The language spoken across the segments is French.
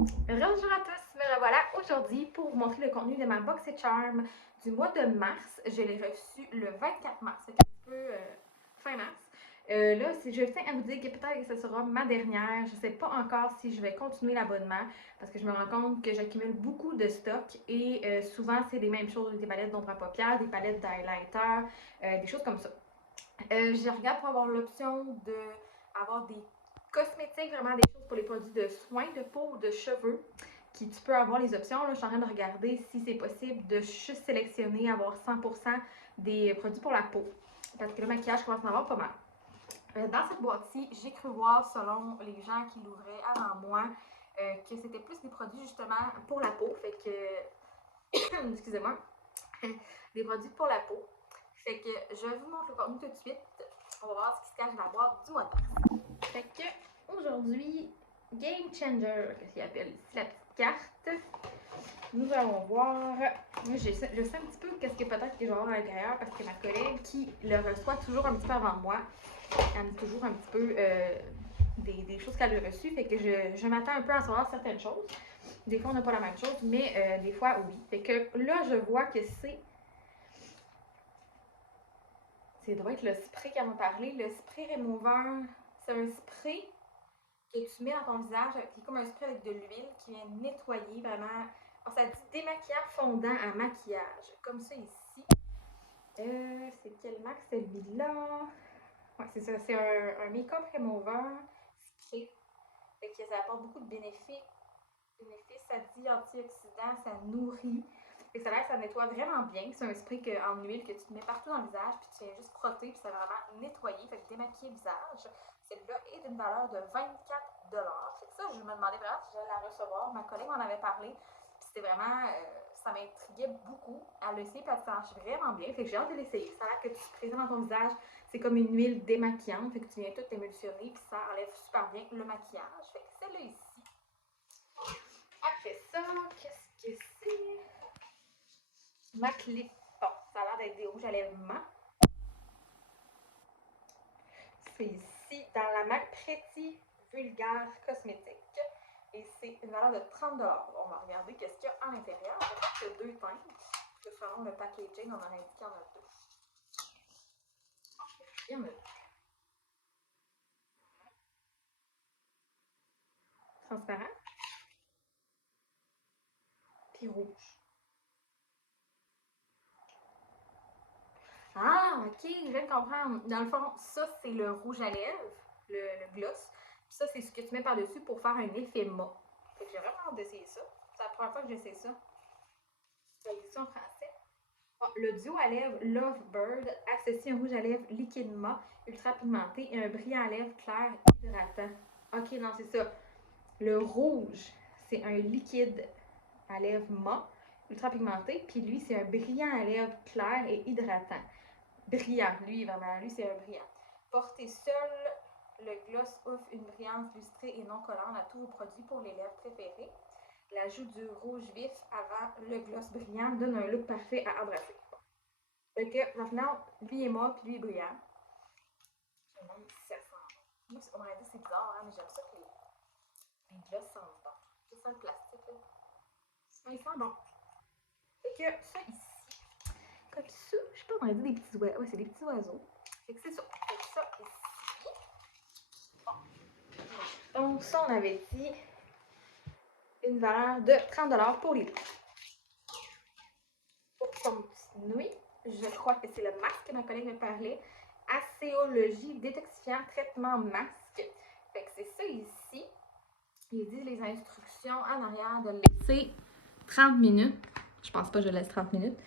Bonjour à tous, me revoilà aujourd'hui pour vous montrer le contenu de ma BoxyCharm du mois de mars. Je l'ai reçu le 24 mars, c'est un petit peu fin mars. Là, je tiens à vous dire que peut-être que ce sera ma dernière. Je ne sais pas encore si je vais continuer l'abonnement parce que je me rends compte que j'accumule beaucoup de stock et souvent c'est les mêmes choses, des palettes d'ombre à paupières, des palettes d'highlighter, des choses comme ça. Je regarde pour avoir l'option d'avoir des cosmétiques, vraiment des choses pour les produits de soins de peau ou de cheveux. Tu peux avoir les options. Là, je suis en train de regarder si c'est possible de juste sélectionner, avoir 100% des produits pour la peau. Parce que le maquillage commence à en avoir pas mal. Dans cette boîte-ci, j'ai cru voir, selon les gens qui l'ouvraient avant moi, que c'était plus des produits justement pour la peau. Fait que, excusez-moi, des produits pour la peau. Fait que je vous montre le contenu tout de suite. On va voir ce qui se cache dans la boîte du mois de mars. Fait que aujourd'hui, Game Changer, qu'est-ce qu'il appelle ici la petite carte. Nous allons voir. Moi, je sais un petit peu qu'est-ce que peut-être que je vais avoir à l'intérieur parce que ma collègue qui le reçoit toujours un petit peu avant moi, elle me dit toujours un petit peu des choses qu'elle a reçues. Fait que je m'attends un peu à savoir certaines choses. Des fois, on n'a pas la même chose, mais des fois, oui. Fait que là, je vois que ça doit être le spray qu'elle m'a parlé. Le spray remover, c'est un spray que tu mets dans ton visage, qui est comme un spray avec de l'huile qui vient nettoyer vraiment. Alors, ça dit démaquillant fondant à maquillage. Comme ça ici. C'est quelle marque celui-là? Ouais, c'est ça. C'est un make-up remover spray. Fait que ça apporte beaucoup de bénéfices. Ça dit antioxydant, ça nourrit. Et ça nettoie vraiment bien. C'est un spray en huile que tu te mets partout dans le visage, puis tu viens juste frotter, puis ça va vraiment nettoyer, fait que démaquiller le visage. Celle-là est d'une valeur de 24 $. Fait que ça, je me demandais vraiment si j'allais la recevoir. Ma collègue m'en avait parlé, puis c'était vraiment, ça m'intriguait beaucoup. Elle l'a essayé, puis elle marche vraiment bien. Fait que j'ai hâte de l'essayer. Ça a l'air que tu te présentes dans ton visage, c'est comme une huile démaquillante, fait que tu viens tout émulsionner, puis ça enlève super bien le maquillage. Fait que celle-là ici. Après ça, qu'est-ce que c'est? MAC Lip. Bon, ça a l'air d'être des rouges à lèvres mat. C'est ici, dans la MAC Pretty Vulgaire Cosmétique. Et c'est une valeur de 30 $. On va regarder qu'est-ce qu'il y a à l'intérieur. Je crois que c'est deux teintes. Que selon le packaging, on en indique qu'il y en a deux. Il y en a deux. Transparent. Puis rouge. Ah, ok, je viens de comprendre. Dans le fond, ça, c'est le rouge à lèvres, le gloss. Puis ça, c'est ce que tu mets par-dessus pour faire un effet mat. Fait que j'ai vraiment hâte d'essayer ça. C'est la première fois que j'essaie ça. Ça existe en français. Ah, le duo à lèvres Lovebird associe un rouge à lèvres liquide mat ultra pigmenté et un brillant à lèvres clair hydratant. Ok, non, c'est ça. Le rouge, c'est un liquide à lèvres mat ultra pigmenté, puis lui, c'est un brillant à lèvres clair et hydratant. Brillant, lui, vraiment, lui, c'est un brillant. Porté seul, le gloss offre une brillance lustrée et non collante à tous vos produits pour les lèvres préférées. L'ajout du rouge vif avant le gloss brillant donne un look parfait à embrasser. Fait que maintenant, lui est mort puis lui est brillant. Je me demande si ça sent. Moi, on m'a dit c'est bizarre, hein, mais j'aime ça que les gloss sentent bon. Je sens le plastique, là. Il sent bon. Fait que ça ici, comme ça, je sais pas, on a dit des petits oiseaux. Ouais, c'est des petits oiseaux. Fait que c'est ça. Fait que ça ici. Donc ça, on avait dit une valeur de 30 $ pour les deux. Pour continuer, je crois que c'est le masque que ma collègue me parlait. Acéologie, détoxifiant, traitement masque. Fait que c'est ça ici. Il dit les instructions en arrière de laisser 30 minutes. Je pense pas que je laisse 30 minutes.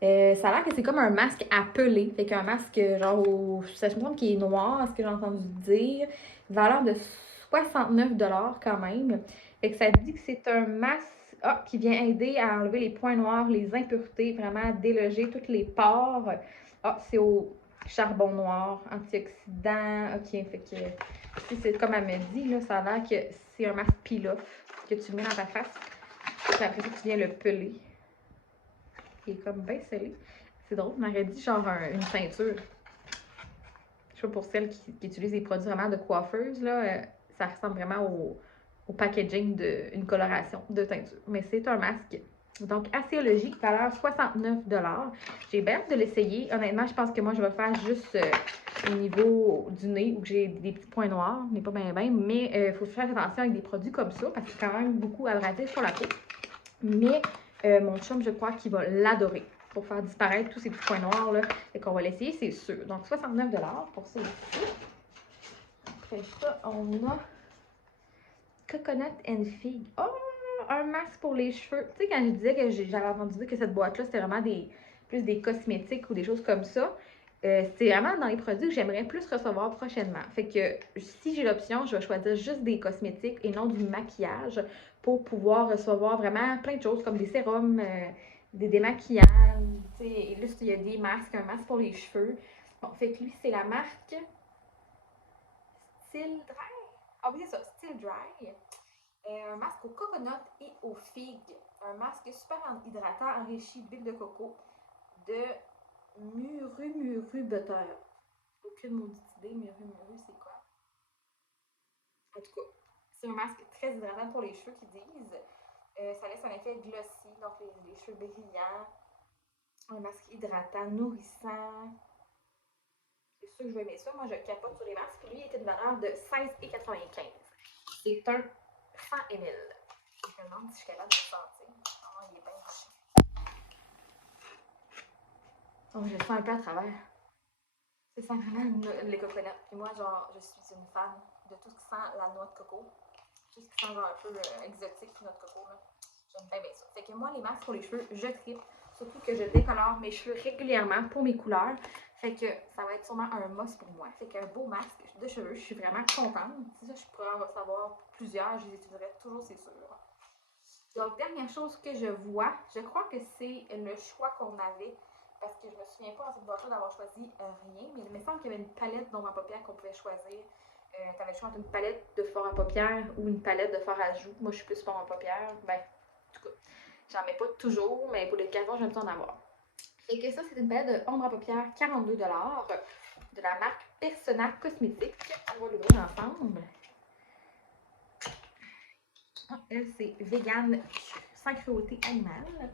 Ça a l'air que c'est comme un masque à peler. Fait qu'un masque, genre, ça me semble qu'il est noir, ce que j'ai entendu dire. Valeur de 69 $ quand même. Fait que ça dit que c'est un masque qui vient aider à enlever les points noirs, les impuretés, vraiment à déloger tous les pores. C'est au charbon noir, antioxydant. Ok, fait que c'est comme elle me dit, là, ça a l'air que c'est un masque peel-off que tu mets dans ta face. Puis après ça, tu viens le peler. Il est comme bien scellé. C'est drôle, on m'aurait dit genre une ceinture. Je sais pas, pour celles qui utilisent des produits vraiment de coiffeuse, là, ça ressemble vraiment au packaging d'une coloration de teinture. Mais c'est un masque. Donc, Acéologie, valeur 69 $. J'ai bien hâte de l'essayer. Honnêtement, je pense que moi, je vais faire juste au niveau du nez où j'ai des petits points noirs, mais pas bien, mais il faut faire attention avec des produits comme ça parce que c'est quand même beaucoup abrasif sur la peau. Mais mon chum, je crois qu'il va l'adorer pour faire disparaître tous ces petits points noirs là. Et qu'on va l'essayer, c'est sûr. Donc, 69 $ pour ça aussi. Après ça, on a Coconut and Fig. Oh! Un masque pour les cheveux. Tu sais, quand je disais que j'avais entendu dire que cette boîte-là, c'était vraiment plus des cosmétiques ou des choses comme ça, c'est vraiment dans les produits que j'aimerais plus recevoir prochainement. Fait que si j'ai l'option, je vais choisir juste des cosmétiques et non du maquillage pour pouvoir recevoir vraiment plein de choses comme des sérums, des démaquillages. Tu sais, et là, il y a des masques, un masque pour les cheveux. Bon, fait que lui, c'est la marque Still Dry. Ah oui, c'est ça, Still Dry. Un masque au coconut et aux figues. Un masque super hydratant enrichi d'huile de coco de Muru Butter. Aucune maudite idée, Muru, c'est quoi? En tout cas, c'est un masque très hydratant pour les cheveux qui disent. Ça laisse un effet glossy, donc les cheveux brillants. Un masque hydratant, nourrissant. C'est sûr que je vais aimer ça. Moi, je capote sur les masques. Puis lui, il était de valeur de 16,95 $. C'est un 100 ml. Je me demande si je suis capable de le sentir. Oh, il est bien bouché. Oh, je le sens un peu à travers. C'est ça vraiment les coconuts. Et moi, genre, je suis une fan de tout ce qui sent la noix de coco. Tout ce qui sent genre un peu exotique, noix de coco. Là. J'aime bien ça. Fait que moi, les masques pour les cheveux, je tripe. Surtout que je décolore mes cheveux régulièrement pour mes couleurs. Fait que ça va être sûrement un must pour moi. Fait qu'un beau masque de cheveux, je suis vraiment contente. Si ça, je pourrais en recevoir plusieurs, je les utiliserai toujours, c'est sûr. Donc, dernière chose que je vois, je crois que c'est le choix qu'on avait, parce que je me souviens pas dans cette boîte-là d'avoir choisi rien, mais il me semble qu'il y avait une palette d'ombre à paupières qu'on pouvait choisir. Tu avais le choix entre une palette de fard à paupières ou une palette de fard à joues. Moi, je suis plus fard à paupières. Ben, en tout cas, j'en mets pas toujours, mais pour l'occasion, j'aime ça en avoir. Et que ça, c'est une palette d'ombre à paupières 42 $ de la marque Persona Cosmétique. On va l'ouvrir ensemble. Elle, c'est vegan sans cruauté animale.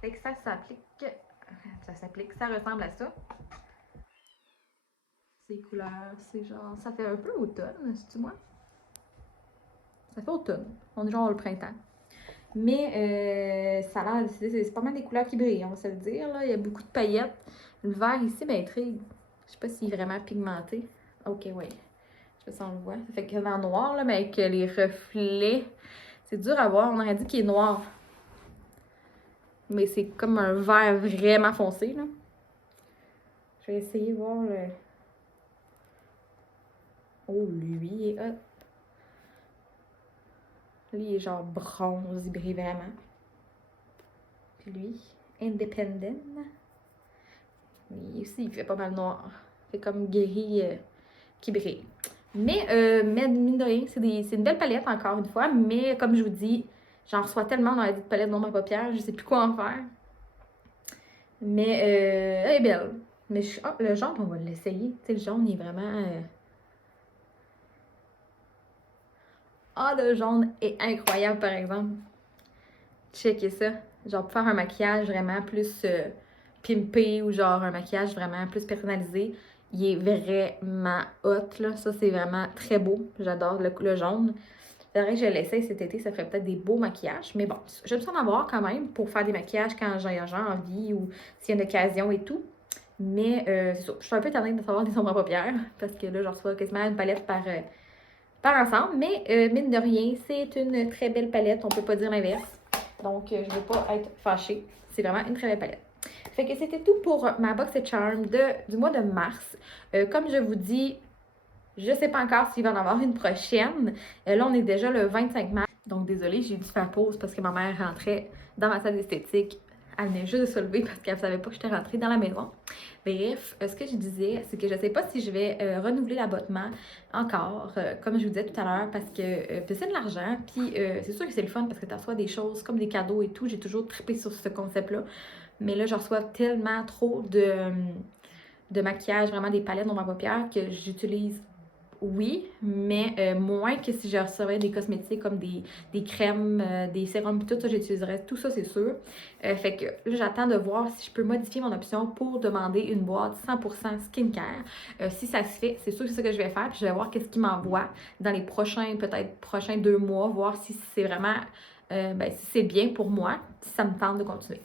Fait que ça s'applique, ça ressemble à ça. Ces couleurs, c'est genre, ça fait un peu automne, c'est-tu moi? Ça fait automne. On est genre le printemps. Mais ça a l'air, c'est pas mal des couleurs qui brillent, on va se le dire. Là. Il y a beaucoup de paillettes. Le vert ici m'intrigue. Je sais pas s'il est vraiment pigmenté. Ok, oui. Je sais pas si on le voit. Ça fait que dans noir, là, mais avec les reflets. C'est dur à voir. On aurait dit qu'il est noir. Mais c'est comme un vert vraiment foncé, là. Je vais essayer de voir le... Oh, lui, il est hot. Lui, il est genre bronze, il brille vraiment. Puis lui, Independent. Lui aussi, il fait pas mal noir. Il fait comme guéri qui brille. Mais mine de rien, c'est une belle palette, encore une fois. Mais comme je vous dis, j'en reçois tellement dans la dite palette d'ombre à paupières, je sais plus quoi en faire. Mais elle est belle. Mais le jaune, on va l'essayer. Tu sais, le jaune, il est vraiment... Ah, le jaune est incroyable, par exemple. Checkez ça. Genre, pour faire un maquillage vraiment plus pimpé ou genre un maquillage vraiment plus personnalisé, il est vraiment hot, là. Ça, c'est vraiment très beau. J'adore le jaune. Faudrait que je l'essaye cet été, ça ferait peut-être des beaux maquillages. Mais bon, j'aime ça en avoir quand même pour faire des maquillages quand j'ai envie ou s'il y a une occasion et tout. Mais c'est ça. Je suis un peu tannée de savoir des ombres à paupières parce que là, je reçois quasiment une palette par ensemble. Mais mine de rien, c'est une très belle palette. On peut pas dire l'inverse. Donc, je ne veux pas être fâchée. C'est vraiment une très belle palette. Fait que c'était tout pour ma Box Charm du mois de mars. Comme je vous dis, je ne sais pas encore s'il va en avoir une prochaine. Là, on est déjà le 25 mars. Donc, désolée, j'ai dû faire pause parce que ma mère rentrait dans ma salle d'esthétique. Elle venait juste de se lever parce qu'elle ne savait pas que j'étais rentrée dans la maison. Bref, ce que je disais, c'est que je ne sais pas si je vais renouveler l'abonnement encore, comme je vous disais tout à l'heure, parce que c'est de l'argent. Puis, c'est sûr que c'est le fun parce que tu reçois des choses comme des cadeaux et tout. J'ai toujours trippé sur ce concept-là. Mais là, je reçois tellement trop de maquillage, vraiment des palettes dans ma paupière que j'utilise oui, mais moins que si je recevais des cosmétiques comme des crèmes, des sérums, tout ça, j'utiliserais tout ça, c'est sûr. Fait que là, j'attends de voir si je peux modifier mon option pour demander une boîte 100% skincare. Si ça se fait, c'est sûr que c'est ça que je vais faire, puis je vais voir qu'est-ce qu'il m'envoie dans les peut-être prochains 2 mois, voir si c'est vraiment, si c'est bien pour moi, si ça me tente de continuer.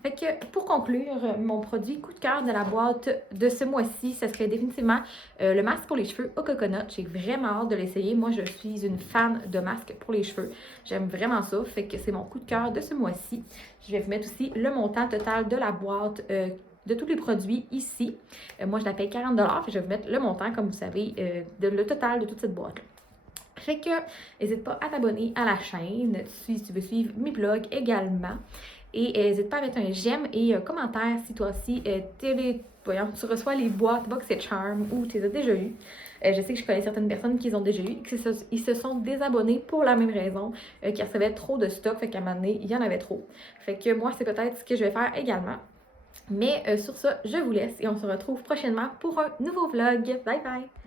Fait que pour conclure, mon produit coup de cœur de la boîte de ce mois-ci, ce serait définitivement le masque pour les cheveux au coconut. J'ai vraiment hâte de l'essayer. Moi, je suis une fan de masque pour les cheveux. J'aime vraiment ça. Fait que c'est mon coup de cœur de ce mois-ci. Je vais vous mettre aussi le montant total de la boîte de tous les produits ici. Moi, je la paye 40 $. Je vais vous mettre le montant, comme vous savez, le total de toute cette boîte-là. Fait que n'hésite pas à t'abonner à la chaîne si tu veux suivre mes vlogs également. Et n'hésite pas à mettre un j'aime et un commentaire si toi aussi tu reçois les boîtes BoxyCharm ou tu les as déjà eues. Je sais que je connais certaines personnes qui les ont déjà eues et qu'ils se sont désabonnés pour la même raison, qu'ils recevaient trop de stock, fait qu'à un moment donné, il y en avait trop. Fait que moi, c'est peut-être ce que je vais faire également. Mais sur ça, je vous laisse et on se retrouve prochainement pour un nouveau vlog. Bye bye!